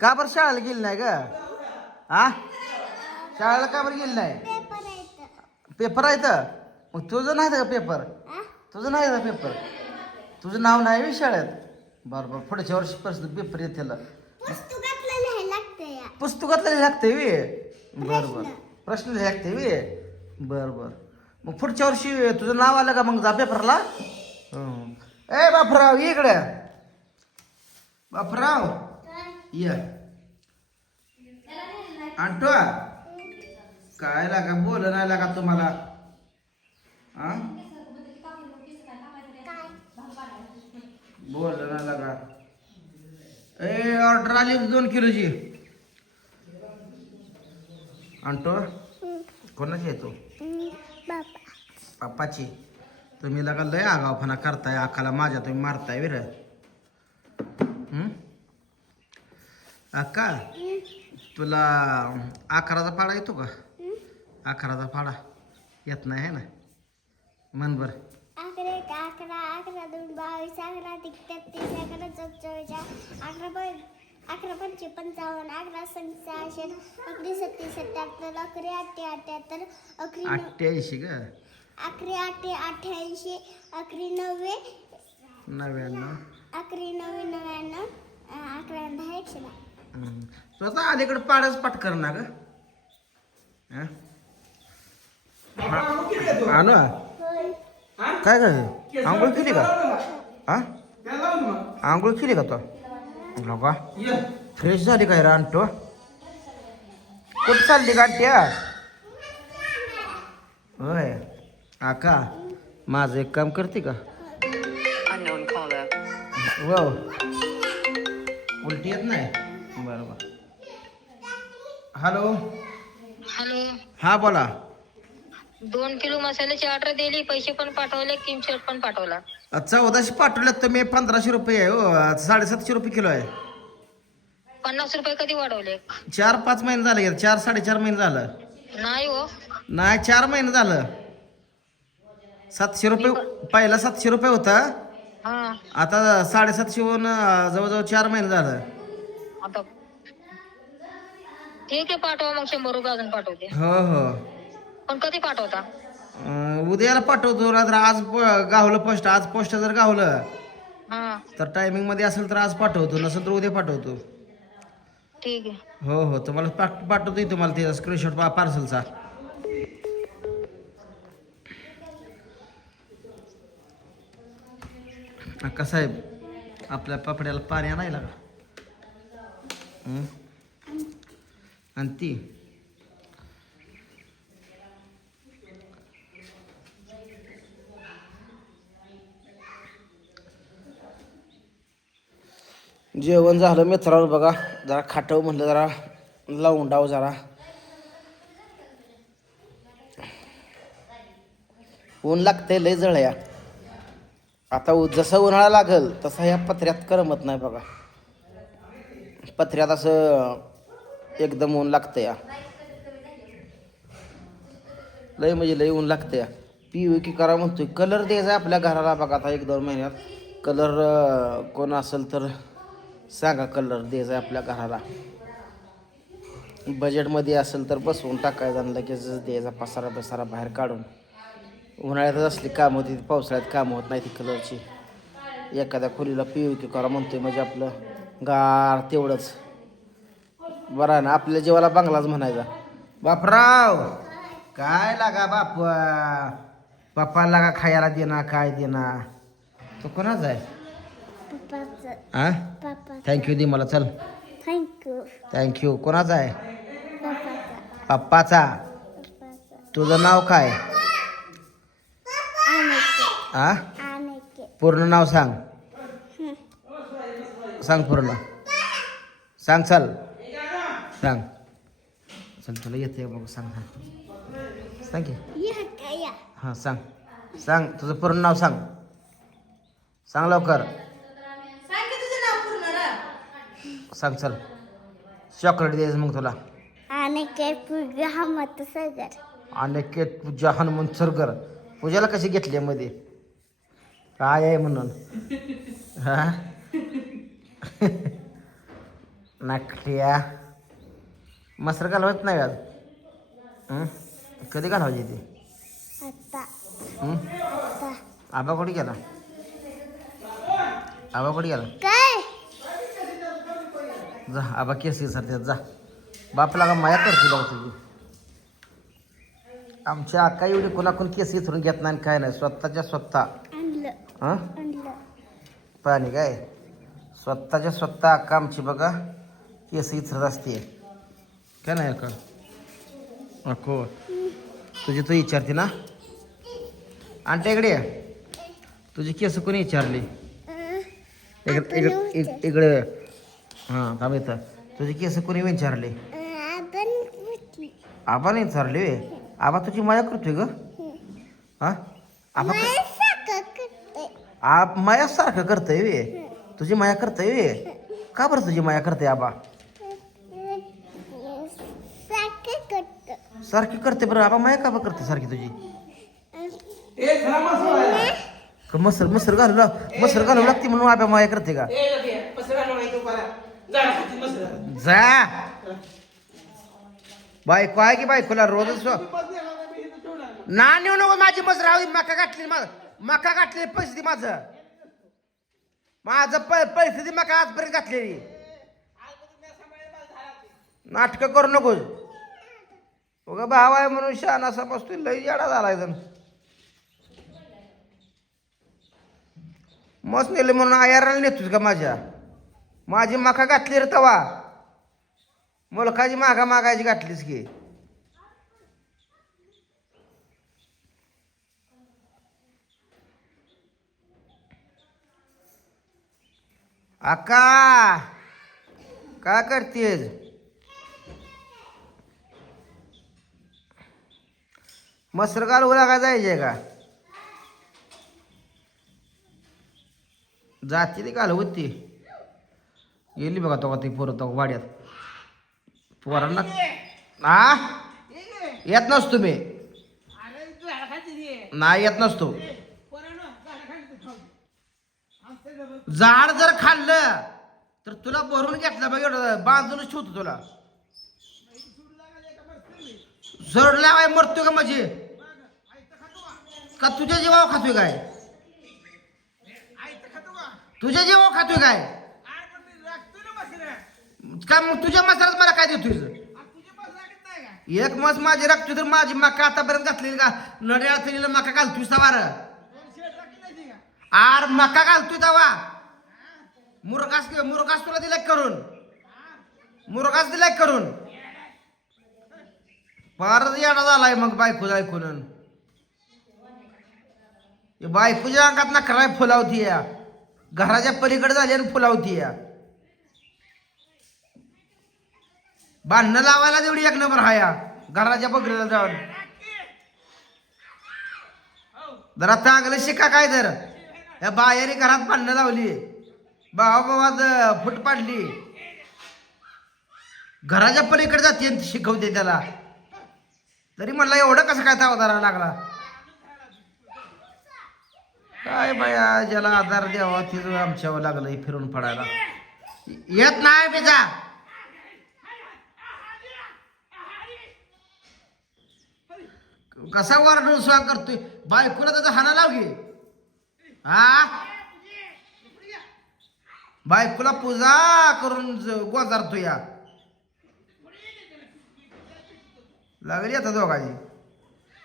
का बरं शाळेला गेली नाही ग? हा, शाळेला का बरं गेली नाही? पेपर आहेत. मग तुझं नाही का पेपर? तुझं नाही का पेपर? तुझं नाव नाही बी शाळेत? बरं बरं, पुढच्या वर्षीपासून पेपर येते. पुस्तकातलं लागतंय वे? बरं बरं, प्रश्न लागते वे? बरं बरं, मग पुढच्या वर्षी तुझं नाव आलं का मग जा पेपरला. ए बापराव इकडे, बापराव ये. आणतो काय लागा बोल नाही लागा तुम्हाला? हा, बोल नाही लागा. ए ऑर्डर आली 2 किलोची. आणतो कोणाची येतो? पप्पाची. तुम्ही लगा लय आगावपणा करताय, आकाला माझ्या तुम्ही मारताय विर. अक्का तुला 11चा फाडा येतो का? 11चा फाडा येत नाही है ना? मन बर. 11 1 11 11 2 22 11 3 33 11 44 11 11 5 55 11 86 11 37 77 11 88 88 ग. 11 88 11 90 99 11 99 11 10 100. स्वतः अलीकडे पाडच पाठ कर ना ग. आणू काय काय आंघोळ केली का? हा, आंघोळ केली का तो? का फ्रेश झाली काय रानतो? कुठं चालली गाठ्या? होय आका, माझं एक काम करते का? हो, उलटी येत नाही? बरोबर. हॅलो हॅलो, हा बोला. 2 किलो मसाल्याची ऑर्डर दिली, पैसे पण पाठवले, क्रीम शर्ट पण पाठवला. 1400 पाठवल्यात तर मी 1500 रुपये आहे हो. 750 रुपये किलो आहे. 50 रुपये कधी वाढवले? 4-5 महिने झाले, 4-4.5 महिने झालं. नाही हो, नाही 4 महिने झालं. 700 रुपये पहिला 700 रुपये होता, हा आता 750 होऊन जवळजवळ 4 महिने झालं. आता ठीक आहे, पाठवा मग. 100 रुपये अजून पाठवते. हो हो, पण कधी पाठवता? उद्याला पाठवतो. रात्र आज गावलं पोस्ट, आज पोस्ट जर गावलं हा तर टायमिंग मध्ये असेल तर आज पाठवतो, नसेल तर उद्या पाठवतो. ठीक आहे. हो हो, तुम्हाला पाठवतोय तुम्हाला ते स्क्रीनशॉट पार्सलचा. अक्का साहेब, आपल्या पापड्याला पाणी आणायला का? आणि ती जेवण झालं मित्रांनो. बघा जरा खाटव म्हणलं, जरा लावून डाव जरा. ऊन लागतंय लय जळया. आता जसं उन्हाळा लागल तसं ह्या पत्र्यात करमत नाही बघा. पत्र्यात असं एकदम ऊन लागतं या. लय म्हणजे लय ऊन लागतं या. POK करा म्हणतोय, कलर द्यायचा आपल्या घराला बघा. आता 1-2 महिन्यात कलर कोण असेल तर सांगा, कलर द्यायचा आपल्या घराला. बजेटमध्ये असेल तर बसवून टाकायचा आणि लगेच द्यायचा पसारा बसारा बाहेर काढून. उन्हाळ्यातच असली कामं होती, पावसाळ्यात कामं होत नाही ती कलरची. एखाद्या खोलीला POK करा म्हणतोय म्हणजे आपलं गार तेवढंच बरं आहे ना. आपल्या जीवाला बंगलाच म्हणायचा. बापराव काय लागा बाप, पप्पा लागा खायला देना काय देना. तो कोणाचा आहे? हा, थँक्यू दे मला. चल थँक्यू. कोणाचा आहे? पप्पाचा. तुझं नाव काय? हा, पूर्ण नाव सांग. सांग पूर्ण सांग. चल सांग. चल तुला येते बघ, सांग. सांग की. हां सांग. सांग तुझं पूर्ण नाव सांग. सांग लवकर. सांग. चल चॉकलेट द्यायचं मग तुला. अनिकेत पूजा हनुमंत सरगर. अनिकेत पूजा हनुमंत सरगर. पूजाला कशी घेतली मध्ये? काय आहे म्हणून? हा नाकट्या मसर घालवत नाही आज कधी घालवायची ती आता हं? आता आबा कुठे गेला आबा कुठे गेला काय जा आबा केस विसरतात जा बापला का माया करते जाऊ तुझी आमच्या आका एवढी कोणाकोण केस इथरून घेत नाही काय नाही स्वतःच्या स्वतः आणलं हां आणलं पाणी काय स्वतःच्या स्वतः अक्का आमची बघा केस इचरत असते काय नाही अक्का अको तुझी तू विचारते ना आणि इकडे ये. तुझी केस कोणी विचारली इकडे हां थांब इथं तुझी केस कोणी विचारली आपण म्हटली आबा नाही विचारली वे आबा तुझी माया करतोय ग हां आबा मायासारखं करतोय वे तुझी माया करतोय वे का बरं तुझी माया करते आबा सारखी करते बरं आबा माया का बरं करते सारखी तुझी मसर मसर घालू लागते म्हणून आबा माया करते का जा बायको आहे की बायकोला रोजच ना नेऊ नको माझी मसर राहू मका गाठली मका गाठले पैसे दे माझं पैसे दे मका आजपर्यंत घातलेली नाटकं करू नकोस उगा भाव आहे म्हणून शहाणा समजतोय लई येडा झालाय जण मस्त नेले म्हणून आयाराला नेतोस का माझी मका घातली रे तवा मुलखाची मागायची घातलीस की अक्का काय करतेस मसर घालू लागा जायचे का जाती ती घालवत ती गेली बघा तो ती पोरं तो वाड्यात पोरांना हा येत नसतो मी नाही येत नसतो झाड जर खाल्लं तर तुला भरून घेतलं बघ एवढं बांधूनच ठेवतो तुला सोडला काय मरतोय का माझी का तुझ्या जीवावर खातोय काय तुझ्या जीवावर खातोय काय का मग तुझ्या मसाल्यात मला काय देतोय एक मस माझी राखतोय तर माझी मका आतापर्यंत घातलेली का नड्याला फिरीला मका घालतोय तवार आर मका घालतोय तवा मुरगास तुला दिलाय करून मुरगास दिलाय करून फारच येडा झालाय मग बायको ऐकून बायकोच्या अंगात ना खराय फुलावती या घराच्या पलीकडे झाली आणि फुलावती या भांडणं लावायला तेवढी एक नंबर हाया घराच्या बकरीला जाऊन जरा चांगलं शिका काय तर या बाहेरी घरात भांडणं लावली भावाभावात फुट पाडली घराच्या पलीकडे जाते शिकवते त्याला तरी म्हणला एवढं कसं काय तावदारा लागला काय बाया ज्याला आधार द्यावा तिथं आमच्यावर लागलं फिरून पडायला येत नाही बेजा कसा वरडून स्वाग करतोय बायकोला त्याचा हाना लाव घे हा बायकोला पूजा करून गोजारतो या लागली आता दोघाची